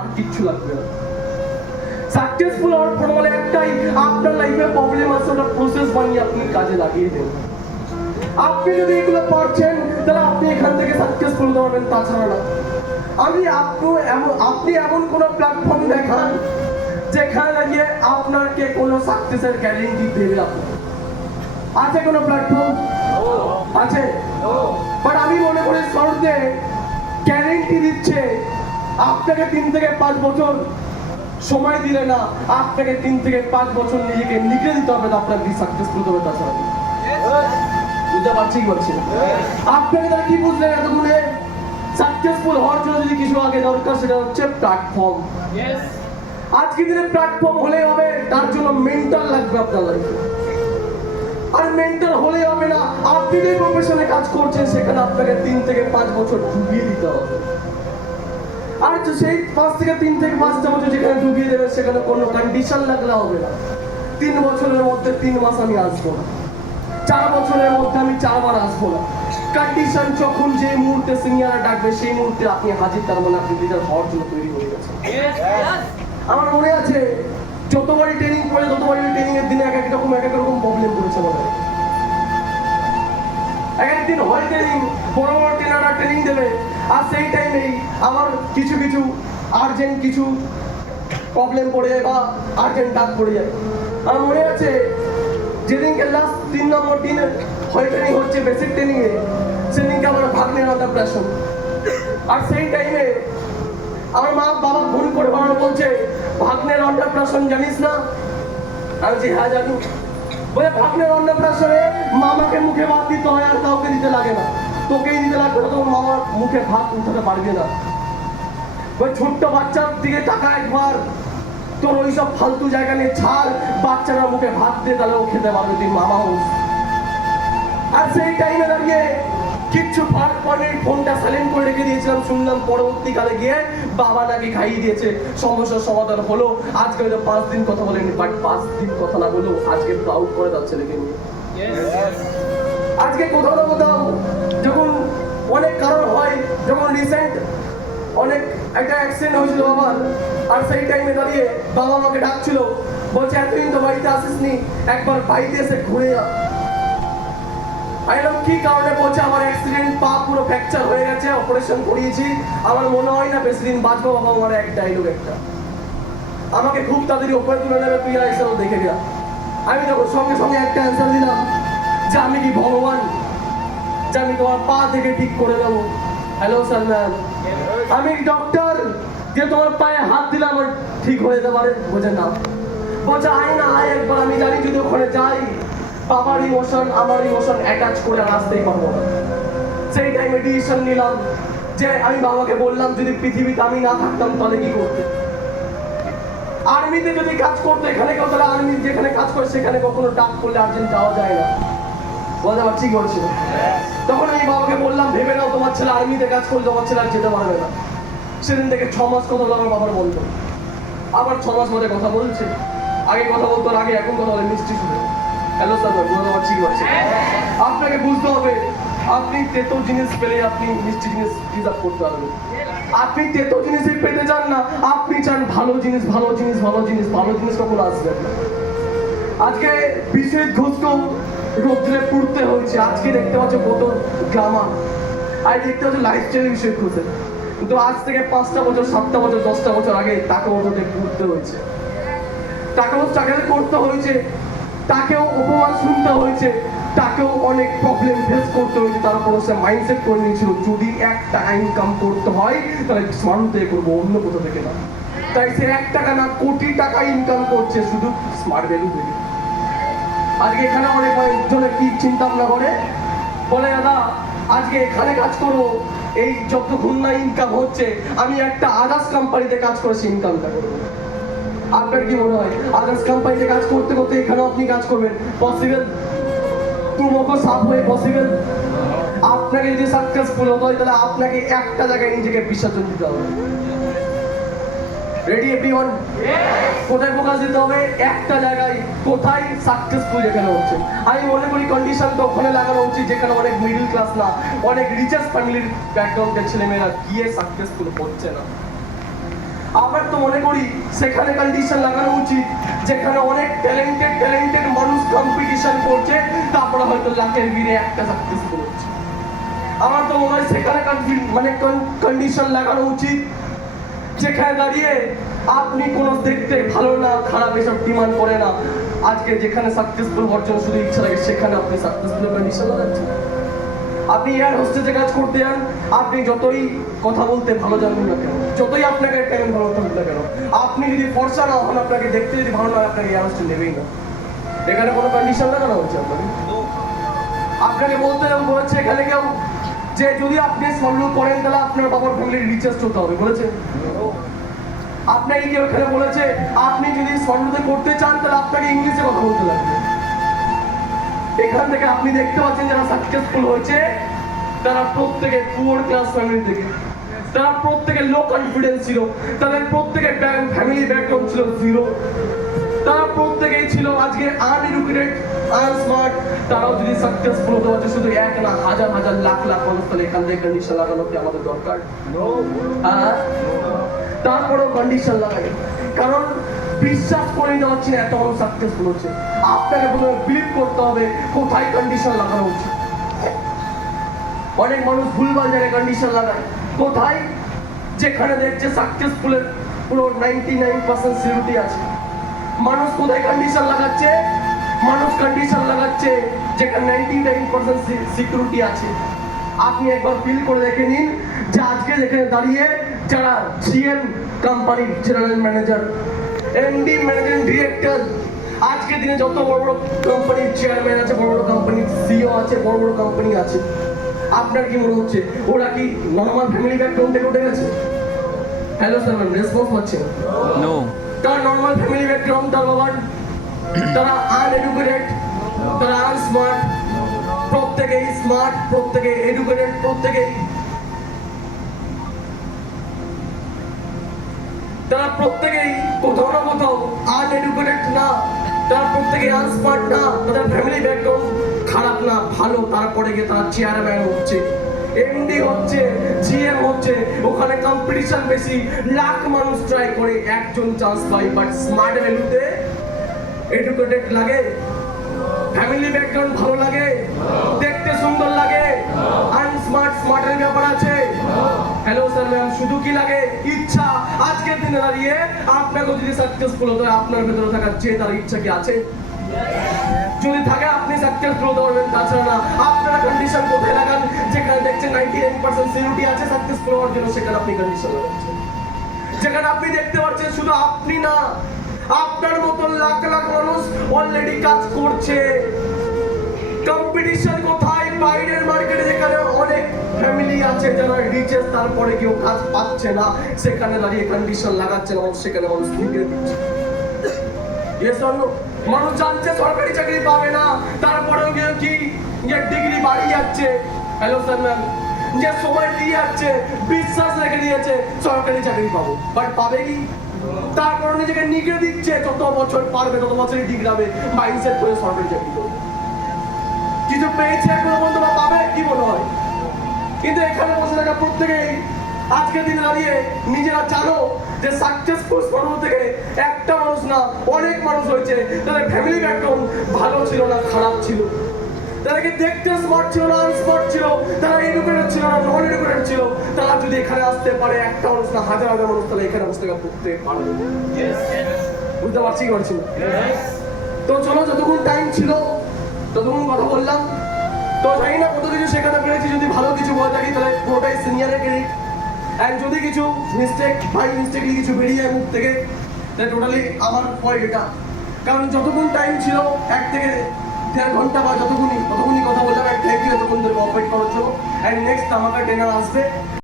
আর কিচ্ছু লাগবে না। সাকসেসফুল হওয়ার ফর্মুলা একটাই, আপনার লাইফে প্রবলেম আছে ওটা প্রসেস বানিয়ে আপনি কাজে লাগিয়ে দেন। আপনি যদি এগুলো পারছেন তাহলে আপনি এখান থেকে সাকসেসফুল হতে পারবেন, তাছাড়া না। আপনি এমন কোনো প্ল্যাটফর্ম দেখান যেখানে লাগিয়ে আপনাকে কোনো সাকসেসের গ্যারেন্টি দেবে। আছে কোনো প্ল্যাটফর্ম? আছে। বাট আমি মনে করি শর্তে গ্যারেন্টি দিচ্ছে আপনাকে 3 থেকে 5 বছর সময় দিলে না, আপনাকে 3 থেকে 5 বছর নিজেকে নিগড়ে দিতে হবে, আপনাকে সাকসেসফুল হবে। তাছাড়া বুঝতে পারছি কি বলছি? আপনাকে তারা কি বুঝলেন এতগুলো? সাকসেসফুল হওয়ার জন্য যদি কিছু আগে দরকার সেটা হচ্ছে প্ল্যাটফর্ম। আজকে দিনে প্ল্যাটফর্ম হলেই হবে, তার জন্য মেন্টাল লাগবে আপনার লাইফে। আর মেন্টাল হলেই হবে না, আপনি যে প্রফেশনে কাজ করছেন সেখানে আপনাকে 3 থেকে 5 বছর ডুবিয়ে দিতে হবে। আর সেই 5 থেকে 3 থেকে 5টা বছর যেখানে ডুবিয়ে দেবে সেখানে কোনো কন্ডিশন লাগলে হবে না। 3 বছরের মধ্যে 3 মাস আমি আসবো না, 4 বছরের মধ্যে আমি 4 বার আসবো না। কন্ডিশন যখন যে মুহূর্তে সিনিয়র ডাকবে সেই মুহূর্তে আপনি হাজির, তার মানে আপনি লিডার হওয়ার জন্য তৈরি হয়ে গেছেন। আমার মনে আছে যতবারই ট্রেনিং করে ততবারই ট্রেনিং এর দিনে এক এক রকম প্রবলেম করেছে বলে। একদিন হয় ট্রেনিং, বড় বড় ট্রেনাররা ট্রেনিং দেবে, আর সেই টাইমেই আমার কিছু আর্জেন্ট কিছু প্রবলেম পড়ে যায় বা আর্জেন্ট ডাক পড়ে যায়। আমার মনে আছে যেদিনকে লাস্ট 3 নম্বর দিন হয় ট্রেনিং হচ্ছে বেসিক ট্রেনিং এ, সেদিনকে আমার ভাগ্নের অন্নপ্রাশন। আর সেই টাইমে আমার মা বাবা ফোন করে বাবা বলছে ভাগ্নের অন্নপ্রাশন জানিস না? আমি বলছি হ্যাঁ জানি। বলে ভাগ্নের অন্নপ্রাশনে মামাকে মুখে ভাত দিতে হয়, আর কাউকে দিতে লাগে না, তোকেই দিতে লাগবে, তোর মামার মুখে ভাত উঠাতে পারবে না। ওই ছোট্ট বাচ্চার দিকে টাকা একবার, তোর ওইসব ফালতু জায়গা নিয়ে ছাড়, বাচ্চারা মুখে ভাত দিয়ে তাহলে ও খেতে পারবে, তুই মামা হোস। আর সেই টাইমে দাঁড়িয়ে কিচ্ছু ফার্ক পরে ফোনটা সাইলেন্ট করে রেখে দিয়েছিলাম। শুনলাম পরবর্তীকালে গিয়ে বাবা নাকি খাইয়ে দিয়েছে, সমস্যার সমাধান হলো। আজকে হয়তো 5 দিন কথা বলেনি, বাট 5 দিন কথা না বলেও আজকে প্রাউড করে যাচ্ছে ছেলেকে নিয়ে। আজকে কোথাও না কোথাও যখন অনেক কারণ হয়, যখন রিসেন্ট অনেক একটা অ্যাক্সিডেন্ট হয়েছিল বাবার, আর সেই টাইমে দাঁড়িয়ে বাবা আমাকে ডাকছিল, বলছে এতদিন তো বাড়িতে আসিসনি, একবার বাড়িতে এসে ঘুরে যা। কি কারণে? বলছে আমার অ্যাক্সিডেন্ট, পা পুরো ফ্র্যাকচার হয়ে গেছে, অপারেশন করিয়েছি, আমার মনে হয় না বেশি দিন বাঁচবো। বাবা আমার এক ডায়লগ একটা, আমাকে খুব তাড়াতাড়ি ওপরে তুলে নেবে, তুই এসে দেখে যা। আমি তখন সঙ্গে সঙ্গে একটা অ্যান্সার দিলাম যে আমি কি ভগবান যে আমি তোমার পা থেকে ঠিক করে দেবো? হ্যালো স্যার ম্যাম, আমি ডক্টর যে তোমার পায়ে হাত দিলে আমার ঠিক হয়ে যেতে পারে? বোঝে না, বলছে আয় না আয় একবার, আমি জানি যদি ওখানে যাই বাবার ইমোশন আমার ইমোশন অ্যাটাচ করে আসতেই পারবো না। সেই টাইমে ডিসিশন নিলাম যে আমি বাবাকে বললাম যদি পৃথিবীতে আমি না থাকতাম তাহলে কি করতে? আর্মিতে যদি কাজ করতো এখানে কেউ, তাহলে আর্মি যেখানে কাজ করে সেখানে কখনো ডাক করলে আর্জেন্ট যাওয়া যায় না। বলতে আবার ঠিক বলছে। তখন আমি বাবাকে বললাম ভেবে নাও তোমার ছেলে আর্মিতে কাজ করলে তোমার ছেলে আর যেতে পারবে না। সেদিন থেকে 6 মাস কথা বলে আমার বাবার বলতো, আবার 6 মাস পরে কথা বলছে। আগে কথা বলতো আগে, এখন কথা বলে মিষ্টি শুনে। হ্যালো স্যার, বলতে আবার ঠিক বলছে। আপনাকে বুঝতে হবে আপনি তেতো জিনিস পেলে আপনি মিষ্টি জিনিস ডিজার্ভ করতে পারবেন। আপনি তেতো জিনিসই পেতে চান না, আপনি চান ভালো জিনিস, ভালো জিনিস, ভালো জিনিস, ভালো জিনিস কখনো আসবে না। আজকে বিশ্বজিৎ ঘোষকেও রোদ্রে পুড়তে হয়েছে। আজকে দেখতে পাচ্ছ কত ড্রামা, আর দেখতে পাচ্ছ লাইফস্টাইল বিশ্বজিৎ ঘোষের, কিন্তু আজ থেকে 5টা বছর 7টা বছর 10টা বছর আগে তাকেও রোদে পুড়তে হয়েছে, তাকেও স্ট্রাগল করতে হয়েছে, তাকেও অপমান শুনতে হয়েছে, তাকেও অনেক প্রবলেম ফেস করতে হয়েছে। তারপর সে মাইন্ডসেট করে নিয়েছিল যদি 1 টাকা ইনকাম করতে হয় তাহলে স্মার্ট দিয়ে করবো, অন্য কোথাও থেকে না। তাই সে 1 টাকা না কোটি টাকা ইনকাম করছে শুধু স্মার্ট ভ্যালু থেকে। আজকে এখানে অনেক জনে কি চিন্তা ভাবনা করে, বলে দাদা আজকে এখানে কাজ করবো, এই যতক্ষণ না ইনকাম হচ্ছে আমি একটা আদার্স কোম্পানিতে কাজ করেছি ইনকামটা করবো। আপনার কি মনে হয় আদার্স কোম্পানিতে কাজ করতে করতে এখানেও আপনি কাজ করবেন? পসিবল? তুমকো সাফ হয়ে পসিবল? আপনাকে যদি সাকসেসফুল হতে হয় তাহলে আপনাকে একটা জায়গায় নিজেকে বিসর্জন দিতে হবে। Ready everyone? কোথায় ফোকাস দিতে হবে? একটা জায়গায়। কোথায়? সাকসেসফুল যেখানে হচ্ছে। আমি মনে করি কন্ডিশন তো ওখানে লাগানো উচিত যেখানে অনেক মিডল ক্লাস না, অনেক রিচেস্ট ফ্যামিলির ব্যাকগ্রাউন্ডের ছেলেমেয়েরা গিয়ে সাকসেসফুল হচ্ছে না। আমার তো মনে করি সেখানে কন্ডিশন লাগানো উচিত যেখানে অনেক ট্যালেন্টেড মানুষ কম্পিটিশন করছে, তারপরে হয়তো লাখের ভিড়ে একটা সাকসেসফুল হচ্ছে। আমার তো মনে হয় সেখানে কন্ডিশন লাগানো উচিত যেখানে দাঁড়িয়ে আপনি কোনো দেখতে ভালো না খারাপ এসব ডিমান্ড করে না। আজকে যেখানে সাকসেসফুল হওয়ার জন্য শুধু ইচ্ছা লাগে সেখানে আপনি সাকসেসফুল কন্ডিশন লাগাচ্ছেন। আপনি এয়ার হোস্টেসে কাজ করতে যান, আপনি যতই কথা বলতে ভালো জানুন না কেন, যতই আপনাকে ট্যালেন্ট ভালো থাকুক না কেন, আপনি যদি ফর্সা না হন, আপনাকে দেখতে যদি ভালো না হয়, আপনাকে এয়ার হোস্টেস নেবেই না। এখানে কোনো কন্ডিশন লাগানো হচ্ছে আপনাকে বলতে বলেছে এখানে কেউ যে যদি আপনি সলভ করেন তাহলে আপনার বাবার ফ্যামিলির রিচার্জ হতে হবে বলেছে? আপনাকে কেউ এখানে বলেছে আপনি যদি সলভ করতে চান তাহলে আপনাকে ইংলিশে কথা বলতে লাগবে? এখান থেকে আপনি দেখতে পাচ্ছেন যারা সাকসেসফুল হয়েছে তারা প্রত্যেকে পুয়ার ক্লাস ফ্যামিলি থেকে, তারা প্রত্যেকে লো কনফিডেন্স ছিল, তাদের প্রত্যেকের ফ্যামিলি ব্যাকগ্রাউন্ড ছিল জিরো, তারা প্রত্যেকেই ছিল আজকে আনএডুকেটেড আনস্মার্ট। তারাও যদি সাকসেসফুল হতে পারছে শুধু এক না হাজার হাজার লাখ লাখ মানুষ, তাহলে এখান থেকে কন্ডিশন লাগানো কি আমাদের দরকার? তারপরেও কন্ডিশন লাগাই, কারণ বিশ্বাস করে নিতে পারছি না এত মানুষ সাকসেসফুল হচ্ছে। আপনাকে প্রথমে বিলিভ করতে হবে কোথায় কন্ডিশন লাগানো উচিত। অনেক মানুষ ভুলভাল জায়গায় কন্ডিশন লাগায়। কোথায়? যেখানে দেখছে সাকসেসফুলের পুরো 99% সিকিউরিটি আছে। মানুষ কোথায় কন্ডিশন লাগাচ্ছে? মানুষ কন্ডিশন লাগাচ্ছে যেখানে 99% সিকিউরিটি আছে। আপনি একবার ফিল করে দেখে নিন যে আজকে যেখানে দাঁড়িয়ে যারা জিএম কোম্পানির general manager, MD, managing director, আজকে দিনে যত বড় বড় কোম্পানির চেয়ারম্যান আছে, বড় বড় কোম্পানির সিইও আছে, বড় বড় কোম্পানি আছে, আপনার কি মনে হচ্ছে ওরা কি নরমাল ফ্যামিলি ব্যাকগ্রাউন্ড থেকে উঠে গেছে? হ্যালো স্যার, ম্যাম রেসপন্স পাচ্ছে নো। তার নরমাল ফ্যামিলি ব্যাকগ্রাউন্ড, তার বাবার, তারা আনএডুকেটেড, তারা আনস্মার্ট, প্রত্যেকেই স্মার্ট, প্রত্যেকে এডুকেটেড, প্রত্যেকেই তারা প্রত্যেকেই কোথাও না কোথাও আনএডুকেটেড না, তারা প্রত্যেকে আনস্মার্ট না, তাদের ফ্যামিলি ব্যাকগ্রাউন্ড খারাপ না ভালো, তারপরে গিয়ে তারা চেয়ারম্যান হচ্ছে, এমডি হচ্ছে, জিএম হচ্ছে। ওখানে কম্পিটিশন বেশি, লাখ মানুষ ট্রাই করে, একজন চান্স পায়। বাট স্মার্ট ভ্যালুতে এডুকেটেড লাগে, ফ্যামিলি ব্যাকগ্রাউন্ড ভালো লাগে, দেখতে সুন্দর লাগে, আনস্মার্ট স্মার্টের ব্যাপার আছে। হ্যালো স্যার, ম্যাম শুধু কি লাগে? ইচ্ছা। আজকের দিনে দাঁড়িয়ে আপনাকে যদি সাকসেসফুল হতে হয়, আপনার ভেতরে থাকা যে তার ইচ্ছা কি আছে? যদি থাকে আপনি সাকসেসফুল হতে পারবেন, তাছাড়া না। আপনারা কন্ডিশন কোথায় লাগান? যেখানে দেখছেন 99% সিকিউরিটি আছে সাকসেসফুল হওয়ার জন্য, সেখানে আপনি কন্ডিশন লাগাচ্ছেন। যেখানে আপনি দেখতে পাচ্ছেন শুধু আপনি না, আপনার মতো লাখ লাখ মানুষ অলরেডি কাজ করছে। কম্পিটিশন কোথায়? বাইরের মার্কেটে, যেখানে অনেক ফ্যামিলি আছে যারা রিচেস, তারপরে কেউ কাজ পাচ্ছে না, সেখানে দাঁড়িয়ে কন্ডিশন লাগাচ্ছে মানুষ, সেখানে মানুষ ফিরে দিচ্ছে। মানুষ জানছে সরকারি চাকরি পাবে না, তারপরেও কি ডিগ্রি বাড়িয়ে যাচ্ছে। হ্যালো স্যার, ম্যাম যে সময় দিয়ে যাচ্ছে, বিশ্বাস রেখে দিয়েছে সরকারি চাকরি পাবো, বাট পাবে কি? তারপর নিজেকে নিগড়ে দিচ্ছে, যত বছর পারবে তত বছরই ডিগ্রাবে, মাইন্ডসেট করে সরকারি চাকরি করবে। কিছু পেয়েছে এখনো পর্যন্ত বা পাবে কি মনে হয়? কিন্তু এখানে বসে থাকা প্রত্যেকেই আজকের দিনে দাঁড়িয়ে নিজেরা জানো যে সাকসেসফুল সর্ব থেকে একটা মানুষ না, অনেক মানুষ হয়েছে তাদের ফ্যামিলি ব্যাকগ্রাউন্ড ভালো ছিল না খারাপ ছিল, তারা কি দেখতে স্মার্ট ছিল না আনস্মার্ট ছিল, তারা এডুকেটেড ছিল না নন এডুকেটেড ছিল, তারা যদি এখানে আসতে পারে, একটা মানুষ না হাজার হাজার মানুষ, তাহলে এখানে বসে থাকা করতে পারবে। বুঝতে পারছি কি পারছি? তো চলো, যতক্ষণ টাইম ছিল ততক্ষণ কথা বললাম। তো জানি না কত কিছু শেখাতে পেরেছি। যদি ভালো কিছু বলে থাকি তাহলে পুরোটাই সিনিয়রের ক্রেডিট, এন্ড যদি কিছু মিস্টেকলি কিছু বেরিয়ে যায় মুখ থেকে, তাহলে টোটালি আমার ফল্ট এটা। কারণ যতক্ষণ টাইম ছিল 1 থেকে 1.5 ঘন্টা বা ততক্ষণই কথা বললাম। থ্যাংক ইউ এতক্ষণ ধরে অপারেট করার জন্য। এন্ড নেক্সট আমাকে ট্রেনার আসবে।